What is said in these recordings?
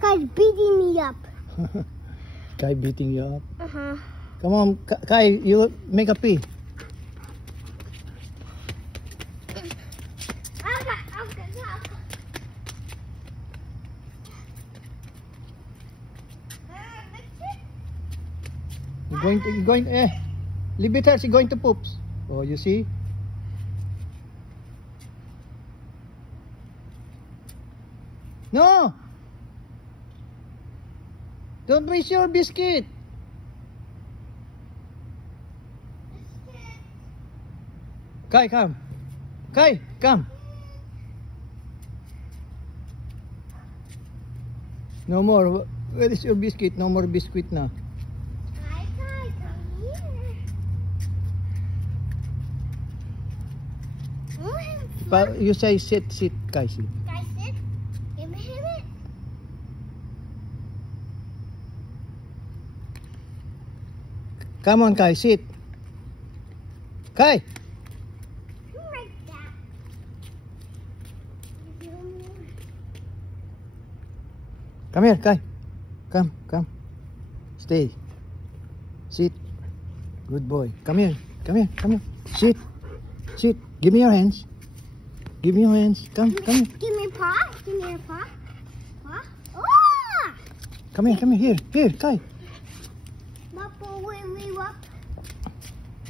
Guy's beating me up. Kai beating you up? Uh-huh. Come on, Kai, you make a pee. You're going, leave it her, she's going to poops. Oh, you see? No! Don't waste your biscuit. Kai, come. Kai, come. No more. Where is your biscuit? No more biscuit na. Kai, come here. But you say sit, Kai, sit. Kai, sit. Give me it. Come on, Kai, sit. Kai. Come here, Kai. Come. Stay. Sit. Good boy. Come here. Sit. Give me your hands. Come here. Give me a paw. Paw. Oh! Come here. Here, Kai. Papa, we want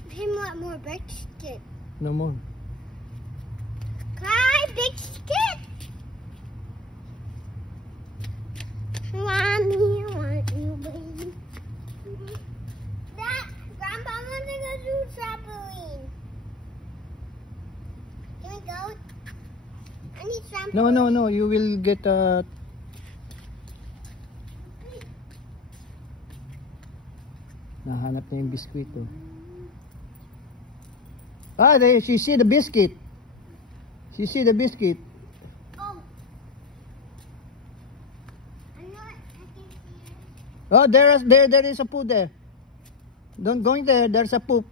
him want more biscuit. No more. Kai, biscuit. Mommy, I want you, baby. Grandpa wants to go do trampoline. Can we go? I need trampoline. No. You will get a... Nahanap niya yung biscuit. Oh. There, she see the biscuit. Oh. I'm not, I can see it. Oh, there is a poo there. Don't go in there. There's a poop.